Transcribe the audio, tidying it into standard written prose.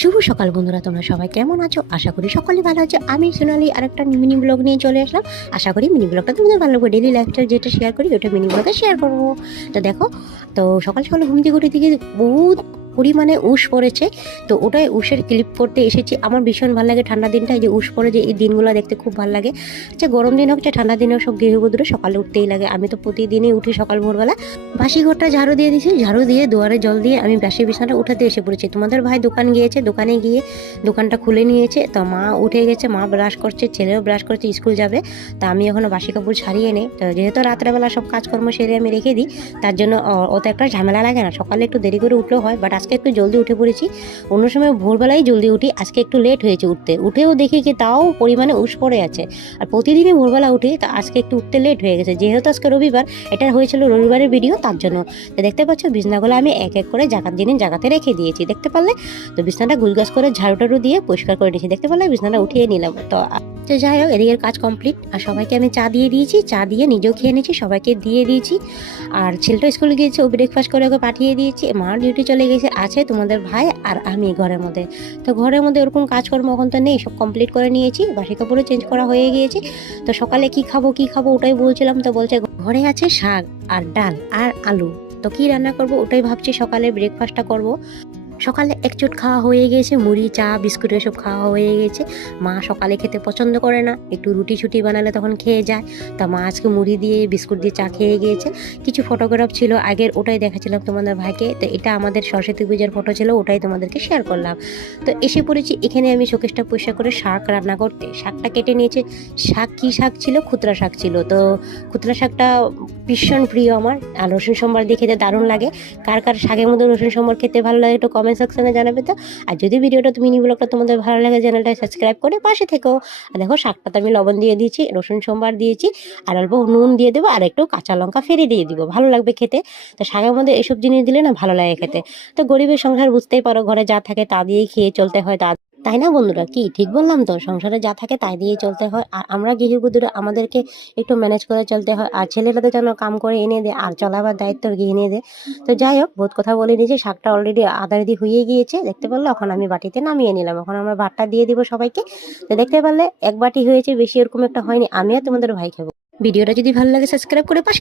শুভ সকাল বন্ধুরা, তোমরা সবাই কেমন আছো? আশা করি সকলে ভালো আছো। আমি সোনালি আরেকটা মিনি ব্লগ নিয়ে চলে আসলাম। আশা করি মিনি ব্লগটা তোমাদের ভালো লাগবে। ডেইলি লাইফস্টাইল যেটা শেয়ার করি ওটা মিনি ব্লগে শেয়ার করবো। তো দেখো, তো সকাল সকাল ঘুম থেকে উঠে দিকে বহুত পরিমাণে উষ পড়েছে। তো ওটাই উষের ক্লিপ করতে এসেছি। আমার ভীষণ ভালো লাগে ঠান্ডা দিনটায় যে উষ পড়ে, যে এই দিনগুলো দেখতে খুব ভালো লাগে। আচ্ছা, গরম দিন হোক, ঠান্ডা দিন হোক, সব গৃহবধূরা সকালে উঠতেই লাগে। আমি তো প্রতিদিনই উঠি সকাল ভোরবেলা। বাসি ঘরটা ঝাড়ু দিয়ে দিয়েছি, ঝাড়ু দিয়ে দুয়ারে জল দিয়ে আমি বাসি বিছানাটা উঠাতে এসে পড়েছি। তোমাদের ভাই দোকান গিয়েছে, দোকানে গিয়ে দোকানটা খুলে নিয়েছে। তো মা উঠে গেছে, মা ব্রাশ করছে, ছেলেও ব্রাশ করছে, স্কুল যাবে। তা আমি এখনো বাসি কাপড় ছাড়িয়ে নেই। তো যেহেতু রাত্রেবেলা সব কাজকর্ম সেরে আমি রেখে দিই, তার জন্য অত একটা ঝামেলা লাগে না। সকালে একটু দেরি করে উঠলেও হয়, বাট আজকে একটু জলদি উঠে পড়েছি। অন্য সময় ভোরবেলায় জলদি উঠি, আজকে একটু লেট হয়েছে উঠতে। উঠেও দেখি কি তাও পরিমাণে উষ পড়ে আছে। আর প্রতিদিনই ভোরবেলা উঠি, তা আজকে একটু উঠতে লেট হয়ে গেছে। যেহেতু আজকে রবিবার, এটা হয়েছিল রবিবারের ভিডিও, তার জন্য। তো দেখতে পাচ্ছ বিছনাগুলো আমি এক এক করে জায়গাতে রেখে দিয়েছি, দেখতে পারলে। তো বিছনাটা গুছগাছ করে ঝাড়ু টাড়ু দিয়ে পরিষ্কার করে নিয়েছি, দেখতে পারলে। বিছনাটা উঠিয়ে নিলাম। তো যাই হোক, এদিকের কাজ কমপ্লিট। আর সবাইকে আমি চা দিয়ে দিয়েছি, চা দিয়ে নিজেও খেয়ে নিয়েছি, সবাইকে দিয়ে দিয়েছি। আর ছেলেটা স্কুলে গিয়েছে, ও ব্রেকফাস্ট করে ওকে পাঠিয়ে দিয়েছি। মার ডিউটি চলে গেছে, আছে তোমাদের ভাই আর আমি ঘরের মধ্যে। তো ঘরের মধ্যে ওরকম কাজকর্ম এখন তো নেই, সব কমপ্লিট করে নিয়েছি। বাসি কাপড়ও চেঞ্জ করা হয়ে গিয়েছে। তো সকালে কি খাবো ওটাই বলছিলাম। তো বলছে ঘরে আছে শাক আর ডাল আর আলু। তো কি রান্না করব ওটাই ভাবছি, সকালে ব্রেকফাস্টটা করব। সকালে একচুট খাওয়া হয়ে গিয়েছে, মুড়ি চা বিস্কুট এসব খাওয়া হয়ে গেছে। মা সকালে খেতে পছন্দ করে না, একটু রুটি ছুটি বানালে তখন খেয়ে যায়। তা মা আজকে মুড়ি দিয়ে বিস্কুট দিয়ে চা খেয়ে গিয়েছে। কিছু ফটোগ্রাফ ছিল আগের, ওটাই দেখাচ্ছিলাম তোমাদের ভাইকে। তো এটা আমাদের সরস্বতী পূজার ফটো ছিল, ওটাই তোমাদেরকে শেয়ার করলাম। তো এসে পড়েছি এখানে আমি শোকেসটা পরিষ্কার করে শাক রান্না করতে। শাকটা কেটে নিয়েছে। শাক কি শাক ছিল? খুতরা শাক ছিল। তো খুতরা শাকটা ভীষণ প্রিয় আমার, আর রসুন সোমবার দিয়ে খেতে দারুণ লাগে। কার কার শাকের মধ্যে রসুন সোমবার খেতে ভালো লাগে একটু কমেন্ট সেকশনে জানাবে। তো আর যদি ভিডিওটা মিনি ব্লগটা তোমাদের ভালো লাগে, চ্যানেলটা সাবস্ক্রাইব করে পাশে থেকো। আর দেখো, শাকটাতে আমি লবণ দিয়ে দিয়েছি, রসুন সোমবার দিয়েছি, আর অল্প নুন দিয়ে দেবো, আর একটু কাঁচা লঙ্কা ফেরে দিয়ে দিব, ভালো লাগবে খেতে। তো শাকের মধ্যে এসব জিনিস দিলে না ভালো লাগে খেতে। তো গরিবের সংসার বুঝতেই পারো, ঘরে যা থাকে তা দিয়েই খেয়ে চলতে হয়। তাই না বন্ধুরা? কি ঠিক বললাম তো? সংসারে যা থাকে তাই দিয়ে চলতে হয়। আর আমরা গৃহবধূরা আমাদেরকে একটু ম্যানেজ করে চলতে হয়। আর ছেলেরা তো যেন কাম করে এনে দেয়, আর চলাবার দায়িত্ব এনে দেয়। তো যাই হোক, বহুত কথা বলে নিয়েছি। শাকটা অলরেডি আধা রেডি হয়ে গিয়েছে, দেখতে পারলে। এখন আমি বাটিতে নামিয়ে নিলাম, এখন আমরা ভাতটা দিয়ে দিব সবাইকে। তো দেখতে পারলে এক বাটি হয়েছে, বেশি এরকম একটা হয়নি। আমি আর তোমাদের ভাই খাবো। ভিডিওটা যদি ভালো লাগে সাবস্ক্রাইব করে পাশে